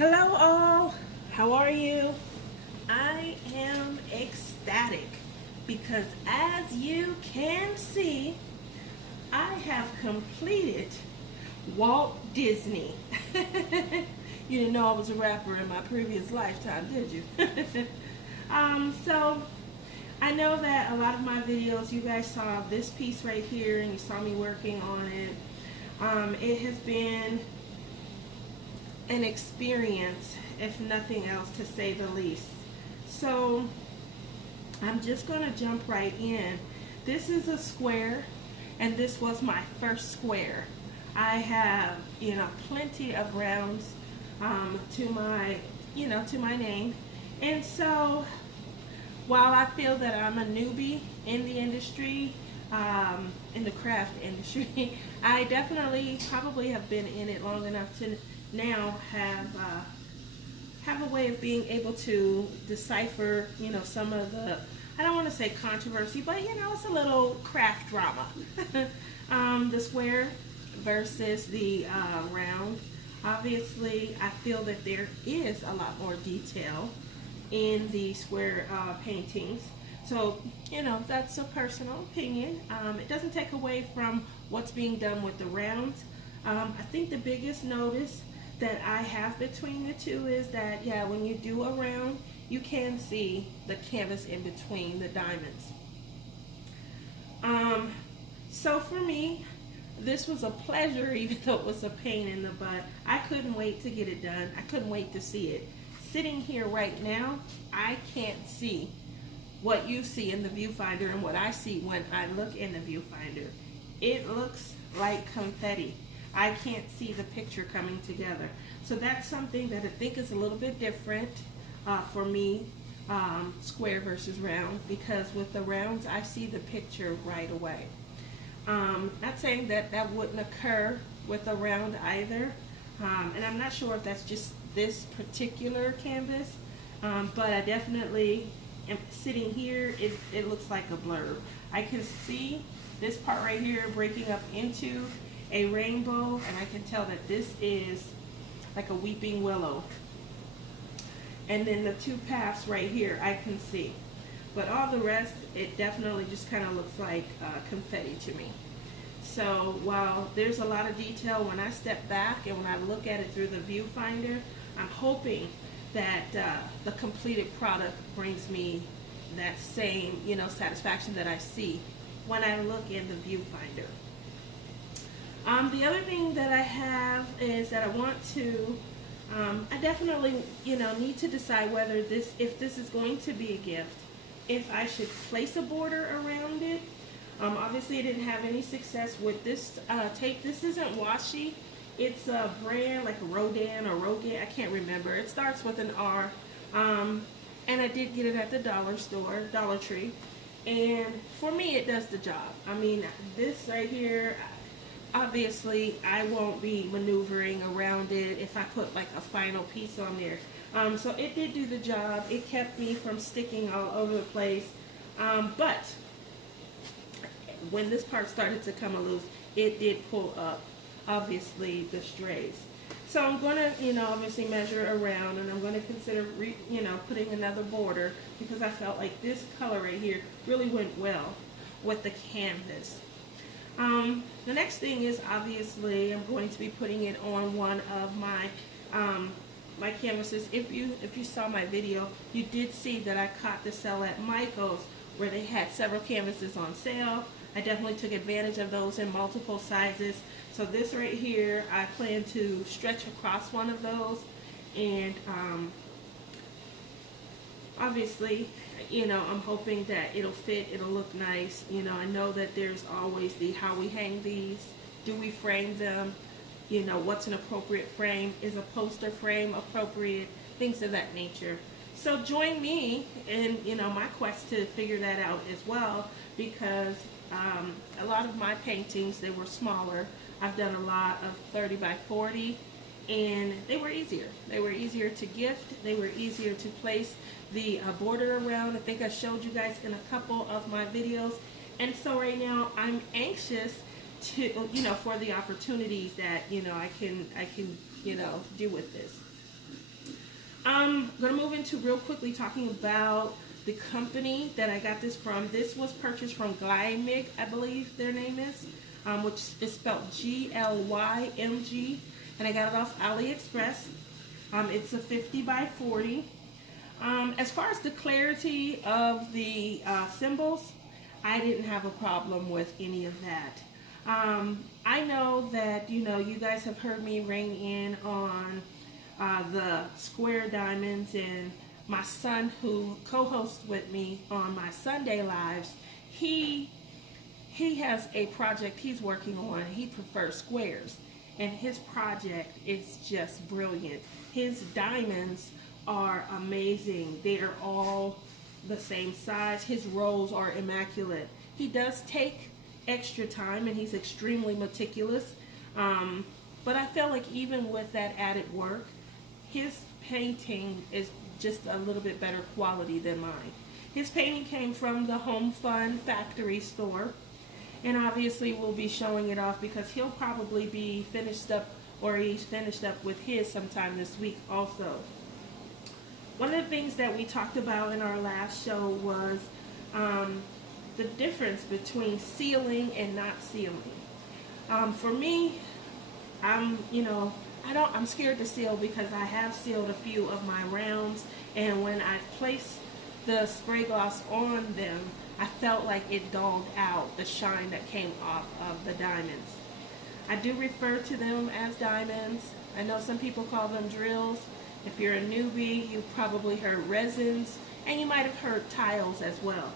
Hello all, how are you? I am ecstatic because as you can see, I have completed Walt Disney. You didn't know I was a rapper in my previous lifetime, did you? So I know that a lot of my videos, you guys saw this piece right here and you saw me working on it. It has been an experience, if nothing else, to say the least. So I'm just going to jump right in. This is a square, and this was my first square. I have, plenty of rounds to my name, and so while I feel that I'm a newbie in the industry, in the craft industry, I definitely probably have been in it long enough to now have a way of being able to decipher, some of the, I don't want to say controversy, but it's a little craft drama. The square versus the round. Obviously, I feel that there is a lot more detail in the square paintings. So, that's a personal opinion. It doesn't take away from what's being done with the rounds. I think the biggest notice that I have between the two is that, when you do a round, you can see the canvas in between the diamonds. So for me, this was a pleasure, even though it was a pain in the butt. I couldn't wait to get it done. I couldn't wait to see it. Sitting here right now, I can't see what you see in the viewfinder and what I see when I look in the viewfinder. It looks like confetti. I can't see the picture coming together. So that's something that I think is a little bit different for me, square versus round, because with the rounds, I see the picture right away. Not saying that that wouldn't occur with a round either, and I'm not sure if that's just this particular canvas, but I definitely am sitting here, it looks like a blur. I can see this part right here breaking up into a rainbow, and I can tell that this is like a weeping willow. And then the two paths right here I can see. But all the rest, it definitely just kind of looks like confetti to me. So while there's a lot of detail, when I step back and when I look at it through the viewfinder, I'm hoping that the completed product brings me that same, satisfaction that I see when I look in the viewfinder. The other thing that I have is that I want to, I definitely, need to decide whether if this is going to be a gift, if I should place a border around it. Obviously, I didn't have any success with this tape. This isn't washi. It's a brand like Rodan or Rogan. I can't remember. It starts with an R. And I did get it at the dollar store, Dollar Tree. And for me, it does the job. I mean, this right here, obviously, I won't be maneuvering around it if I put like a final piece on there. So it did do the job. It kept me from sticking all over the place. But when this part started to come loose, it did pull up, obviously, the strays. So I'm going to, obviously measure around, and I'm going to consider, putting another border, because I felt like this color right here really went well with the canvas. The next thing is, obviously, I'm going to be putting it on one of my my canvases. If you saw my video, you did see that I caught the sale at Michael's, where they had several canvases on sale. I definitely took advantage of those in multiple sizes. So this right here, I plan to stretch across one of those, and obviously, I'm hoping that it'll fit, it'll look nice. I know that there's always the how we hang these, do we frame them, what's an appropriate frame, is a poster frame appropriate, things of that nature. So join me in, my quest to figure that out as well, because a lot of my paintings, they were smaller. I've done a lot of 30 by 40, and they were easier. They were easier to gift. They were easier to place the border around. I think I showed you guys in a couple of my videos. And so right now I'm anxious to, for the opportunities that, I can, do with this. I'm gonna move into real quickly talking about the company that I got this from. This was purchased from Glymg, I believe their name is, which is spelled Glymg, and I got it off AliExpress. It's a 50 by 40. As far as the clarity of the symbols, I didn't have a problem with any of that. I know that, you know, you guys have heard me ring in on the square diamonds, and my son, who co-hosts with me on my Sunday lives, he has a project he's working on. He prefers squares, and his project is just brilliant. His diamonds are amazing. They are all the same size. His rolls are immaculate. He does take extra time, and he's extremely meticulous. But I feel like even with that added work, his painting is just a little bit better quality than mine. His painting came from the Home Fun factory store, and obviously we'll be showing it off because he'll probably be finished up, or he's finished up with his sometime this week also. One of the things that we talked about in our last show was the difference between sealing and not sealing. For me, I'm scared to seal because I have sealed a few of my rounds, and when I placed the spray gloss on them, I felt like it dulled out the shine that came off of the diamonds. I do refer to them as diamonds. I know some people call them drills. If you're a newbie, you probably heard resins, and you might have heard tiles as well.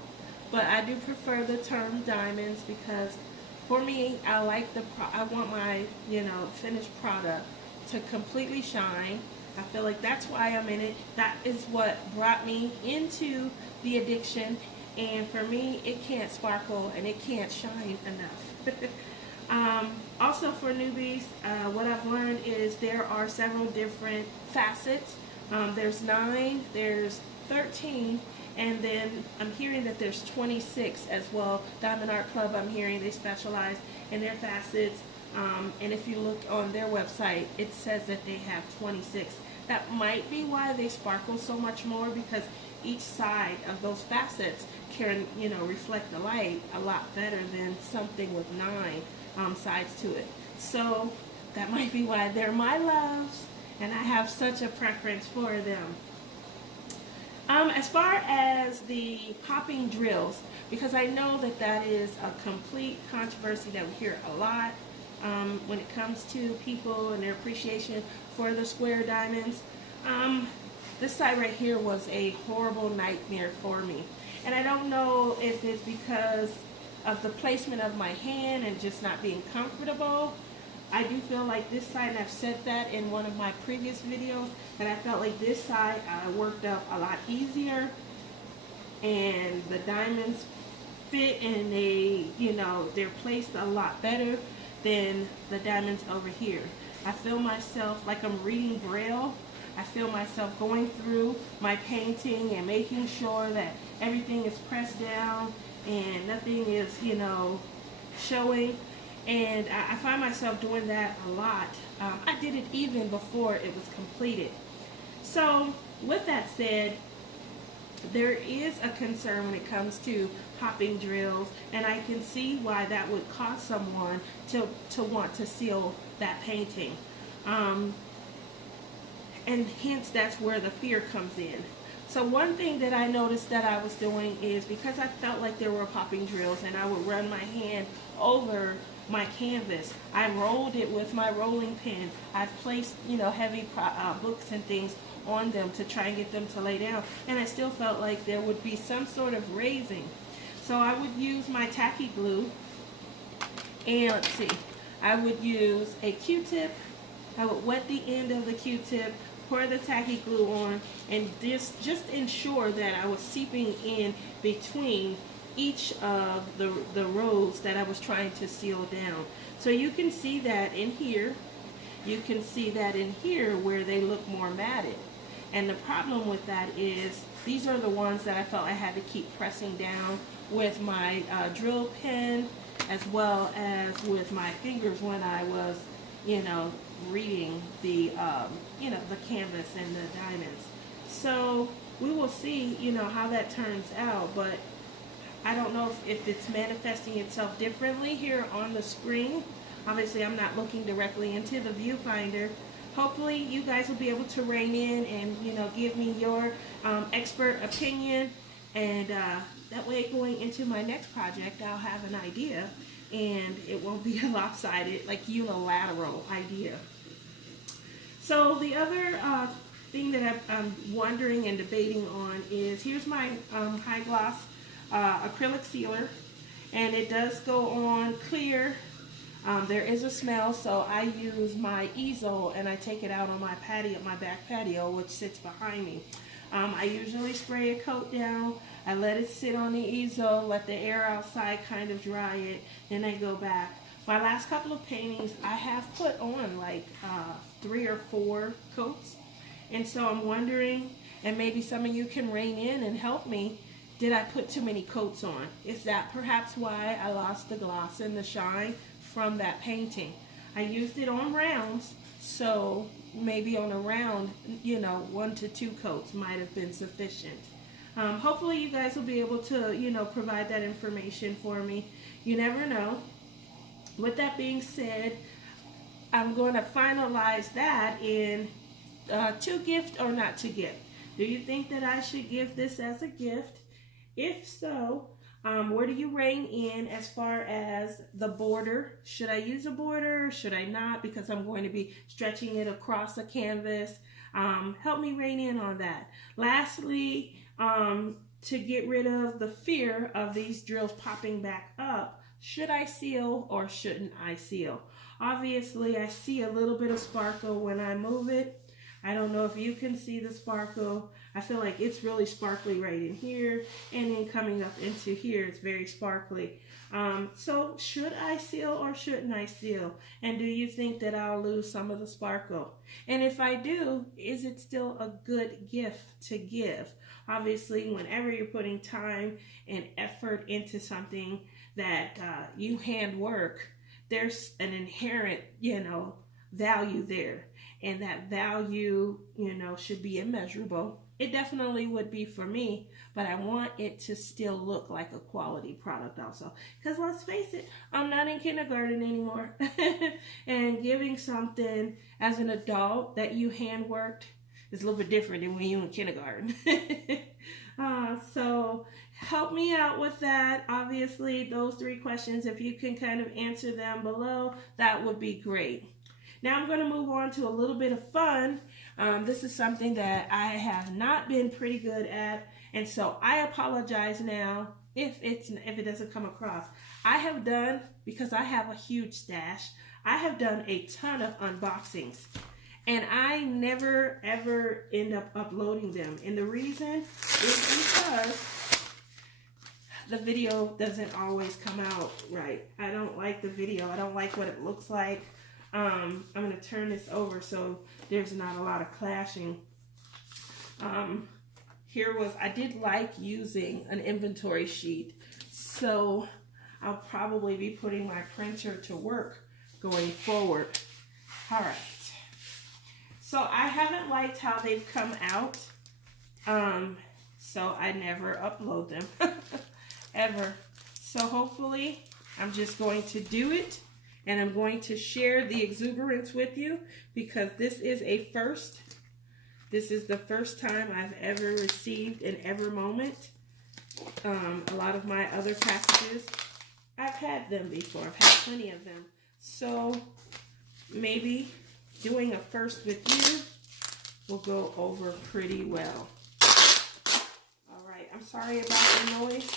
But I do prefer the term diamonds because for me, I want my, finished product to completely shine. I feel like that's why I'm in it. That is what brought me into the addiction. And for me, it can't sparkle and it can't shine enough. Also for newbies, what I've learned is there are several different facets. There's 9, there's 13, and then I'm hearing that there's 26 as well. Diamond Art Club, I'm hearing they specialize in their facets. And if you look on their website, it says that they have 26. That might be why they sparkle so much more, because each side of those facets can, reflect the light a lot better than something with 9 sides to it. So that might be why they're my loves, and I have such a preference for them. As far as the popping drills, because I know that that is a complete controversy that we hear a lot when it comes to people and their appreciation for the square diamonds. This side right here was a horrible nightmare for me. And I don't know if it's because of the placement of my hand and just not being comfortable. I do feel like this side, and I've said that in one of my previous videos, that I felt like this side worked up a lot easier, and the diamonds fit, and they're placed a lot better than the diamonds over here. I feel myself like I'm reading Braille. I feel myself going through my painting and making sure that everything is pressed down and nothing is, showing. And I find myself doing that a lot. I did it even before it was completed. So with that said, there is a concern when it comes to popping drills, and I can see why that would cause someone to want to seal that painting. And hence that's where the fear comes in. So one thing that I noticed that I was doing is, because I felt like there were popping drills and I would run my hand over my canvas, I rolled it with my rolling pin. I've placed, heavy books and things on them to try and get them to lay down, and I still felt like there would be some sort of raising. So I would use my tacky glue, and let's see, I would use a Q-tip. I would wet the end of the Q-tip, pour the tacky glue on, and just ensure that I was seeping in between each of the rows that I was trying to seal down. So you can see that in here. You can see that in here where they look more matted. And the problem with that is these are the ones that I felt I had to keep pressing down with my drill pen, as well as with my fingers when I was, reading the, the canvas and the diamonds. So we will see, you know, how that turns out. But I don't know if it's manifesting itself differently here on the screen. Obviously, I'm not looking directly into the viewfinder. Hopefully, you guys will be able to rein in and, you know, give me your expert opinion. And that way, going into my next project, I'll have an idea. And it won't be a lopsided, like unilateral idea. So the other thing that I'm wondering and debating on is, here's my high gloss acrylic sealer, and it does go on clear. There is a smell, so I use my easel and I take it out on my patio, my back patio, which sits behind me. I usually spray a coat down. I let it sit on the easel, let the air outside kind of dry it, then I go back. My last couple of paintings, I have put on like 3 or 4 coats. And so I'm wondering, and maybe some of you can rein in and help me, did I put too many coats on? Is that perhaps why I lost the gloss and the shine from that painting? I used it on rounds, so maybe on a round, you know, 1 to 2 coats might have been sufficient. Hopefully you guys will be able to, you know, provide that information for me. You never know. With that being said, I'm going to finalize that in to gift or not to gift. Do you think that I should give this as a gift? If so, where do you rein in as far as the border? Should I use a border? Should I not? Because I'm going to be stretching it across a canvas. Help me rein in on that. Lastly, to get rid of the fear of these drills popping back up, should I seal or shouldn't I seal? Obviously, I see a little bit of sparkle when I move it. I don't know if you can see the sparkle. I feel like it's really sparkly right in here, and then coming up into here, it's very sparkly. So should I seal or shouldn't I seal? And do you think that I'll lose some of the sparkle? And if I do, is it still a good gift to give? Obviously, whenever you're putting time and effort into something that you hand work, there's an inherent, you know, value there. And that value, you know, should be immeasurable. It definitely would be for me, but I want it to still look like a quality product also. Because let's face it, I'm not in kindergarten anymore. And giving something as an adult that you hand worked is a little bit different than when you're in kindergarten. So help me out with that. Obviously, those 3 questions, if you can kind of answer them below, that would be great. Now I'm going to move on to a little bit of fun. This is something that I have not been pretty good at, and so I apologize now if it doesn't come across. I have done, because I have a huge stash, I have done a ton of unboxings, and I never ever end up uploading them. And the reason is because the video doesn't always come out right. I don't like the video. I don't like what it looks like. I'm going to turn this over so there's not a lot of clashing. I did like using an inventory sheet, so I'll probably be putting my printer to work going forward. All right. So I haven't liked how they've come out, so I never upload them, ever. So hopefully I'm just going to do it. And I'm going to share the exuberance with you because this is a first. This is the first time I've ever received an Ever moment. A lot of my other packages, I've had them before. I've had plenty of them. So maybe doing a first with you will go over pretty well. All right, I'm sorry about the noise.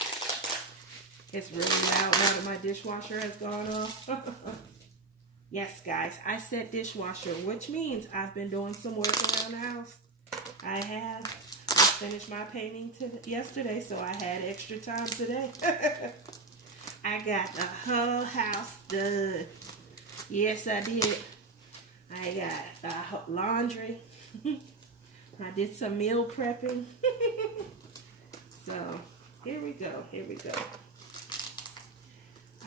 It's really loud now that my dishwasher has gone off. Yes, guys, I said dishwasher, which means I've been doing some work around the house. I have. I finished my painting yesterday, so I had extra time today. I got the whole house done. Yes, I did. I got laundry. I did some meal prepping. So, here we go. Here we go.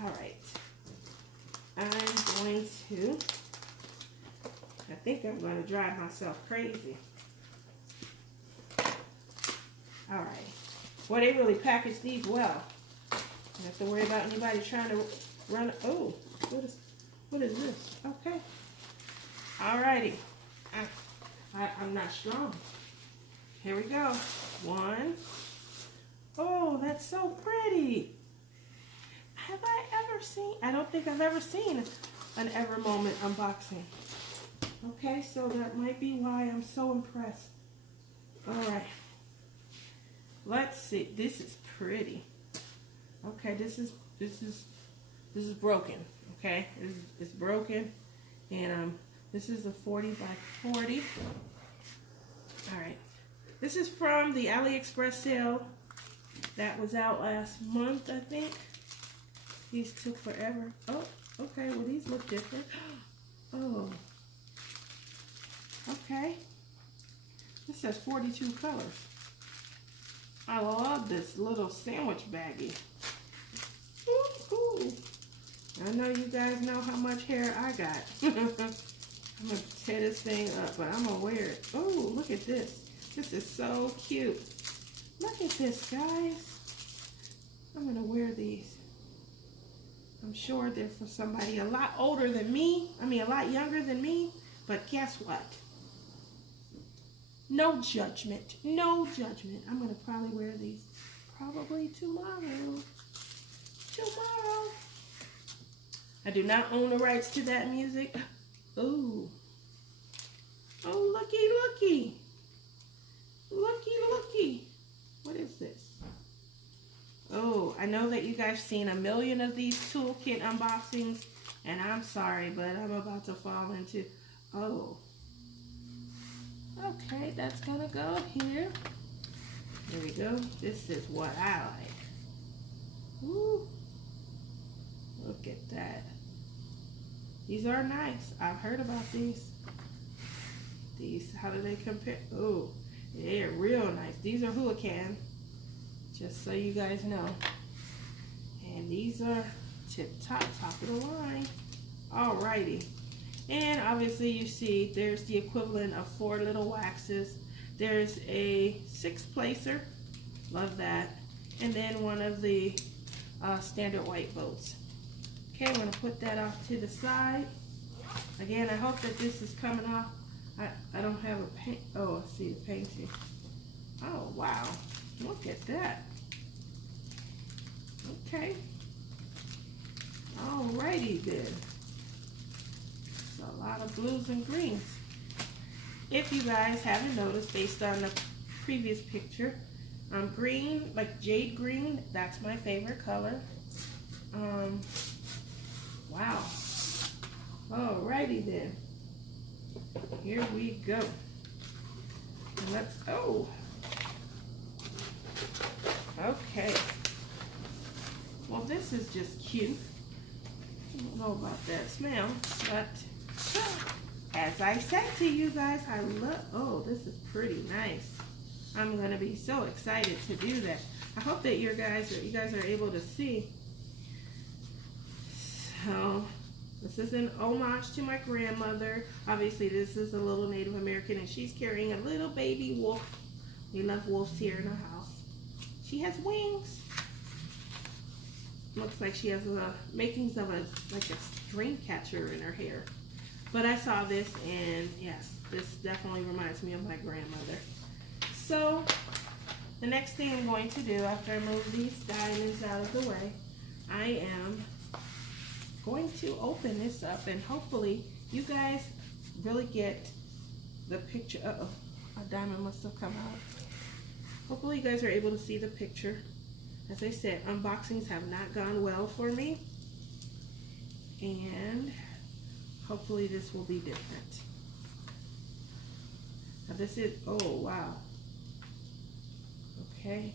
All right, I'm going to, I think I'm going to drive myself crazy. All right. Well, they really packaged these well. Don't have to worry about anybody trying to run. Oh, what is this? Okay. All righty. I'm not strong. Here we go. One. Oh, that's so pretty. Have I ever seen? I don't think I've ever seen an Ever Moment unboxing. Okay, so that might be why I'm so impressed. All right. Let's see. This is pretty. Okay, this is broken. Okay, it's broken, and this is a 40 by 40. All right. This is from the AliExpress sale that was out last month, I think. These took forever. Oh, okay. Well, these look different. Oh. Okay. This says 42 colors. I love this little sandwich baggie. Ooh, ooh. I know you guys know how much hair I got. I'm going to tear this thing up, but I'm going to wear it. Oh, look at this. This is so cute. Look at this, guys. I'm going to wear these. I'm sure they're for somebody a lot older than me. I mean, a lot younger than me. But guess what? No judgment. No judgment. I'm going to probably wear these probably tomorrow. I do not own the rights to that music. Ooh. Oh, looky. Looky. What is this? Oh, I know that you guys seen a million of these toolkit unboxings, and I'm sorry, but I'm about to fall into, oh. Okay, that's gonna go here. There we go. This is what I like. Woo. Look at that. These are nice. I've heard about these. How do they compare? Oh, they're real nice. These are Huracan, just so you guys know. And these are top of the line. Alrighty. And obviously you see there's the equivalent of 4 little waxes. There's a 6-placer. Love that. And then one of the standard white boats. Okay, I'm going to put that off to the side. Again, I hope that this is coming off. I don't have a paint. Oh, I see the painting. Oh, wow. Look at that. Okay. Alrighty then. A lot of blues and greens. If you guys haven't noticed, based on the previous picture, green, like jade green, that's my favorite color. Wow. Alrighty then. Here we go. And let's, oh. Okay. Well, this is just cute. I don't know about that smell, but as I said to you guys, I love, oh, this is pretty nice. I'm going to be so excited to do that. I hope that you guys are able to see. So, this is an homage to my grandmother. Obviously, this is a little Native American, and she's carrying a little baby wolf. We love wolves here in the house. She has wings. Looks like she has the makings of a dream catcher in her hair. But I saw this, and yes, this definitely reminds me of my grandmother. So the next thing I'm going to do after I move these diamonds out of the way, I am going to open this up, and hopefully you guys really get the picture. Uh-oh, a diamond must have come out. Hopefully you guys are able to see the picture. As I said, unboxings have not gone well for me, and hopefully this will be different. Now this is, oh wow. Okay.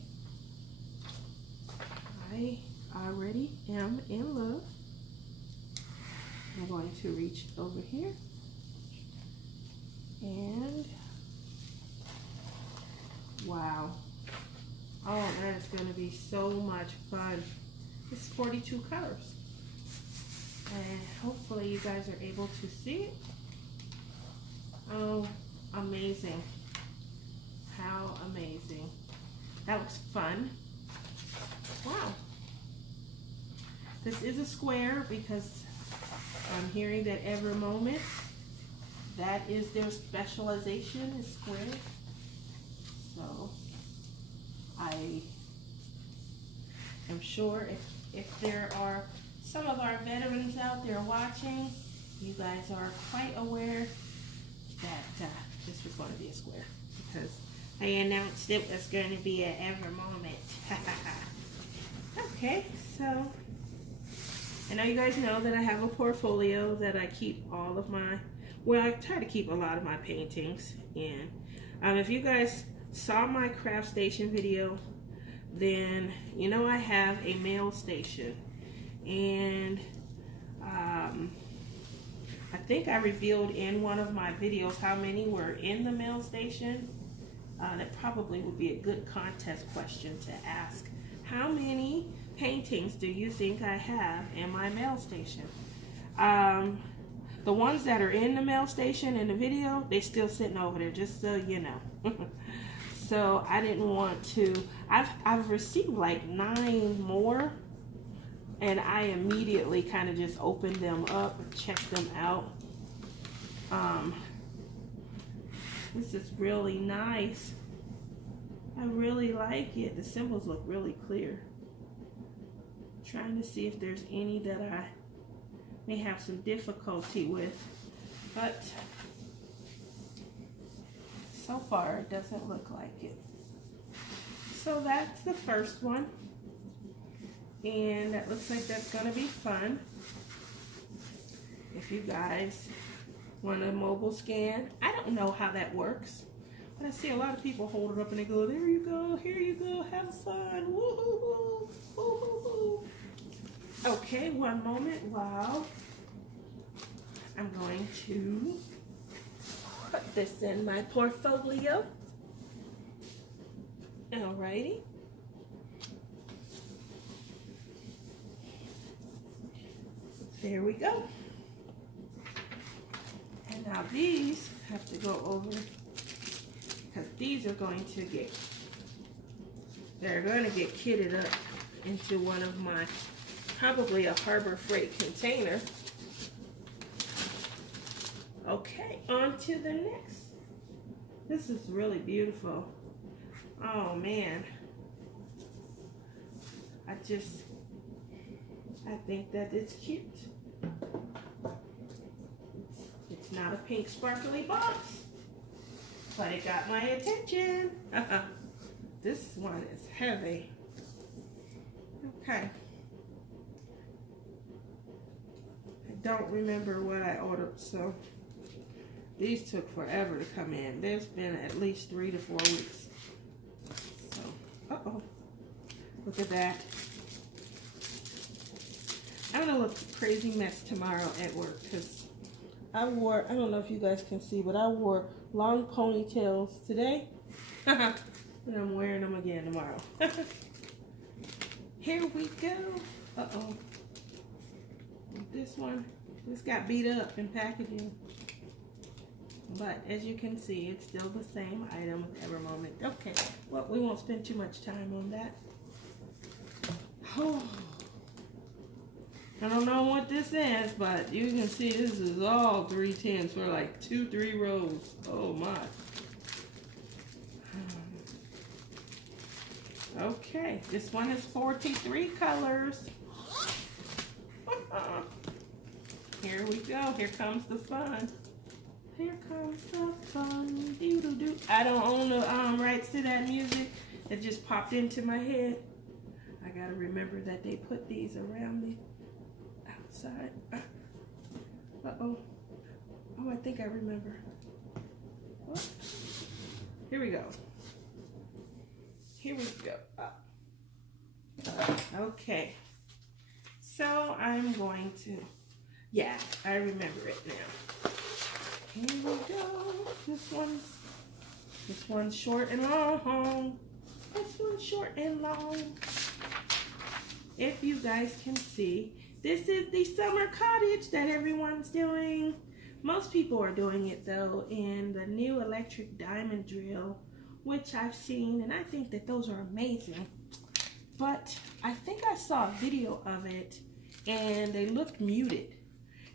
I already am in love. I'm going to reach over here and wow. Oh, that is going to be so much fun. It's 42 colors. And hopefully you guys are able to see it. Oh, amazing. How amazing. That looks fun. Wow. This is a square because I'm hearing that every moment, that is their specialization, is square. So I am sure if there are some of our veterans out there watching, you guys are quite aware that this was going to be a square because I announced it was going to be at every moment. Okay, so I know you guys know that I have a portfolio that I keep all of my, well, I try to keep a lot of my paintings in. If you guys saw my craft station video, then you know I have a mail station, and I think I revealed in one of my videos how many were in the mail station. That probably would be a good contest question to ask. How many paintings do you think I have in my mail station? The ones that are in the mail station in the video, they're still sitting over there, just so you know. So I didn't want to, I've received like 9 more, and I immediately kind of just opened them up and checked them out. This is really nice. I really like it. The symbols look really clear. Trying to see if there's any that I may have some difficulty with, but so far it doesn't look like it. So that's the first one, and that looks like that's going to be fun. If you guys want a mobile scan, I don't know how that works, but I see a lot of people hold it up and they go, there you go, here you go, have fun, woo-hoo-hoo, woo-hoo-hoo. Okay, one moment while I'm going to put this in my portfolio. Alrighty. There we go. And now these have to go over because these are going to get, they're going to get kitted up into one of my, probably a Harbor Freight container. Okay, on to the next. This is really beautiful. Oh man. I think that it's cute. It's not a pink sparkly box, but it got my attention. This one is heavy. Okay. I don't remember what I ordered, so these took forever to come in. There's been at least 3 to 4 weeks. So, uh-oh. Look at that. I'm gonna look a crazy mess tomorrow at work because I wore, I don't know if you guys can see, but I wore long ponytails today. And I'm wearing them again tomorrow. Here we go. Uh-oh. This one, this got beat up in packaging. But as you can see, it's still the same item every moment. Okay, well, we won't spend too much time on that. Oh. I don't know what this is, but you can see this is all 310s for like 2-3 rows. Oh my. Okay, this one is 43 colors. Here we go. Here comes the fun. Here comes the fun. Doo-doo-doo. I don't own the rights to that music. It just popped into my head. I gotta remember that they put these around the outside. Uh-oh. Oh, I think I remember. Oh. Here we go. Here we go. Okay. So I'm going to, yeah, I remember it now. Here we go. This one's short and long. This one's short and long. If you guys can see, this is the summer cottage that everyone's doing. Most people are doing it though in the new electric diamond drill which I've seen, and I think that those are amazing. But I think I saw a video of it, and they looked muted.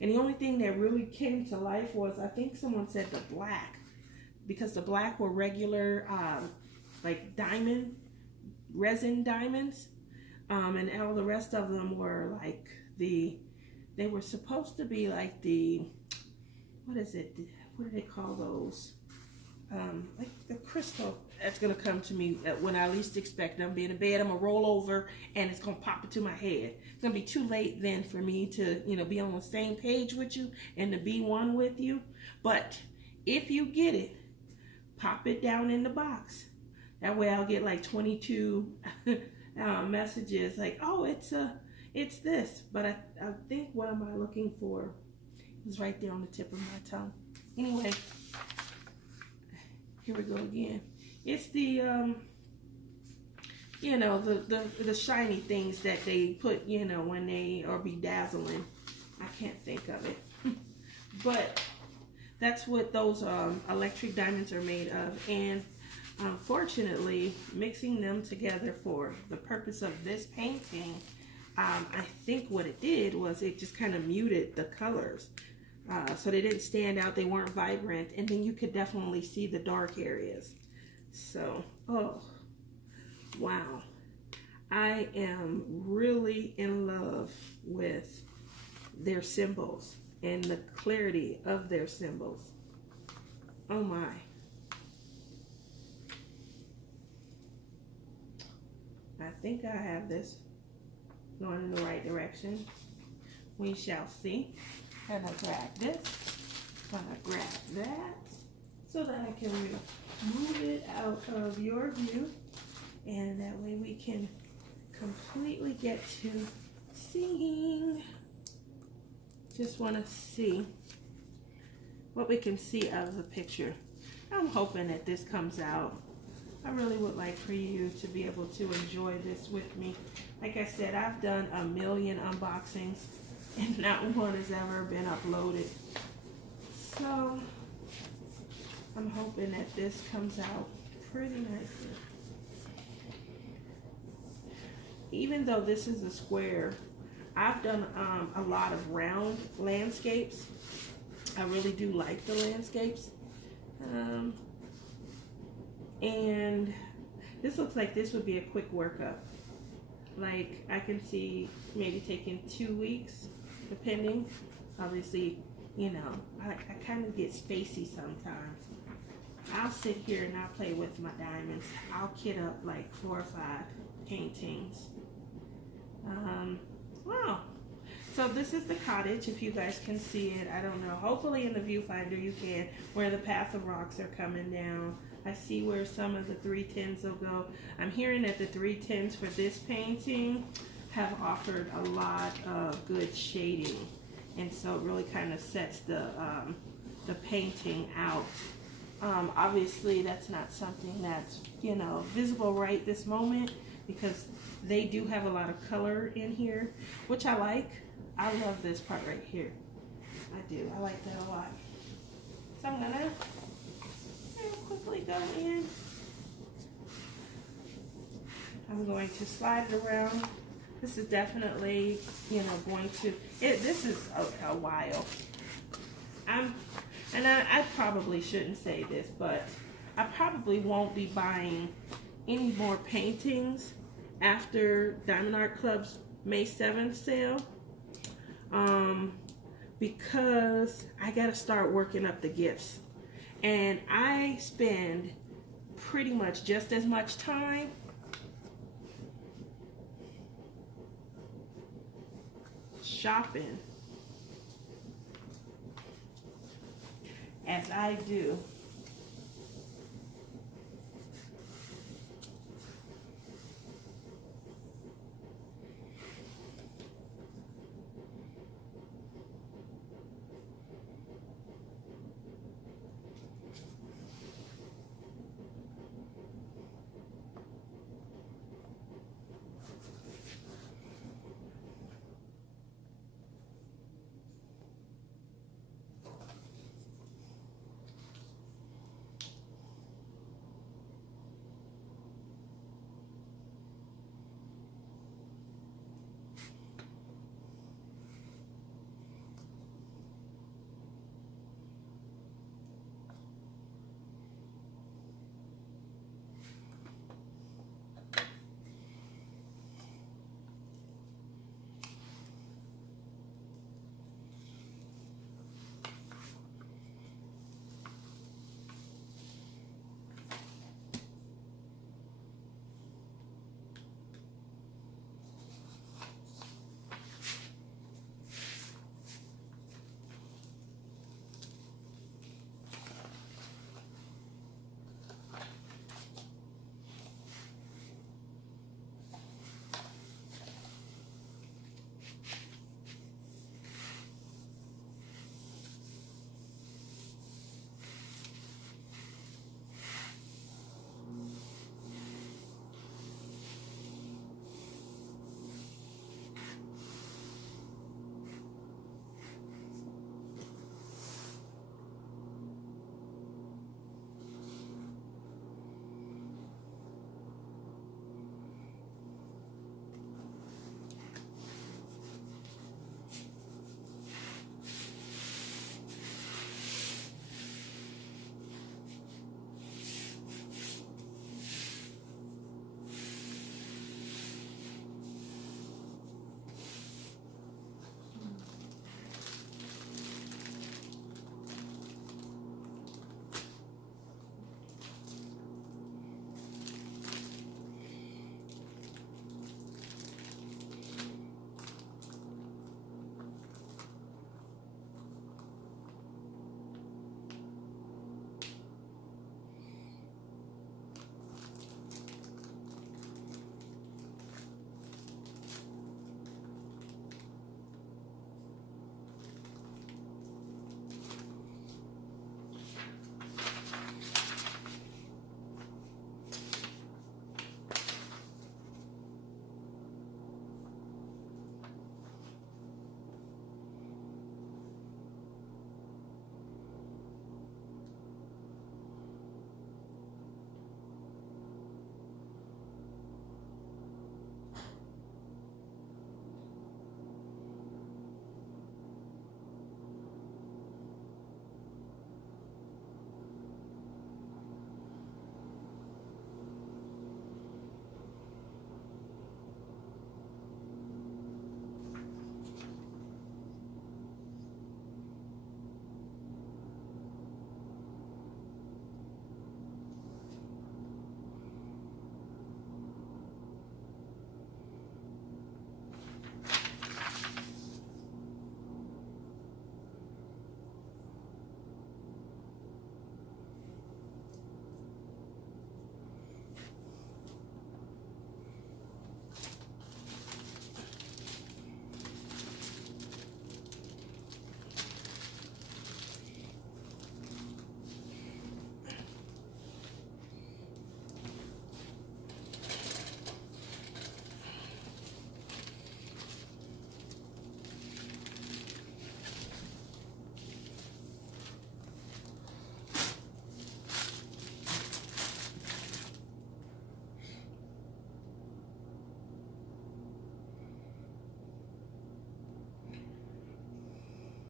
And the only thing that really came to life was, I think someone said the black, because the black were regular, like diamond, resin diamonds. And all the rest of them were like they were supposed to be like what is it? What do they call those? Like the crystal. That's gonna come to me when I least expect it. I'm being in bed, I'm gonna roll over and it's gonna pop into my head. It's gonna be too late then for me to, be on the same page with you and to be one with you. But if you get it, pop it down in the box. That way I'll get like 22 messages like, oh, it's this. But I think, what am I looking for? It's right there on the tip of my tongue. Anyway, here we go again. It's the the shiny things that they put, when they are bedazzling. I can't think of it. But that's what those electric diamonds are made of. And unfortunately, mixing them together for the purpose of this painting, I think what it did was it just kind of muted the colors. So they didn't stand out, they weren't vibrant, and then you could definitely see the dark areas. So, oh, wow. I am really in love with their symbols and the clarity of their symbols. Oh my. I think I have this going in the right direction. We shall see. I'm gonna grab this. I'm gonna grab that so that I can move it out of your view, and that way we can completely get to seeing. Just want to see what we can see out of the picture. I'm hoping that this comes out. I really would like for you to be able to enjoy this with me. Like I said, I've done a million unboxings and not one has ever been uploaded. So I'm hoping that this comes out pretty nicely. Even though this is a square, I've done a lot of round landscapes. I really do like the landscapes. And this looks like this would be a quick workup. Like, I can see maybe taking 2 weeks, depending. Obviously, I kind of get spacey sometimes. I'll sit here and I'll play with my diamonds. I'll kit up like 4 or 5 paintings. Wow. So this is the cottage, if you guys can see it. I don't know. Hopefully in the viewfinder you can, where the path of rocks are coming down. I see where some of the 310s will go. I'm hearing that the 310s for this painting have offered a lot of good shading. And so it really kind of sets the painting out. Obviously that's not something that's, visible right this moment, because they do have a lot of color in here, which I like. I love this part right here. I do. I like that a lot. So I'm gonna quickly go in. I'm going to slide it around. This is definitely, going to, this is a while. I probably shouldn't say this, but I probably won't be buying any more paintings after Diamond Art Club's May 7th sale, because I got to start working up the gifts. And I spend pretty much just as much time shopping as I do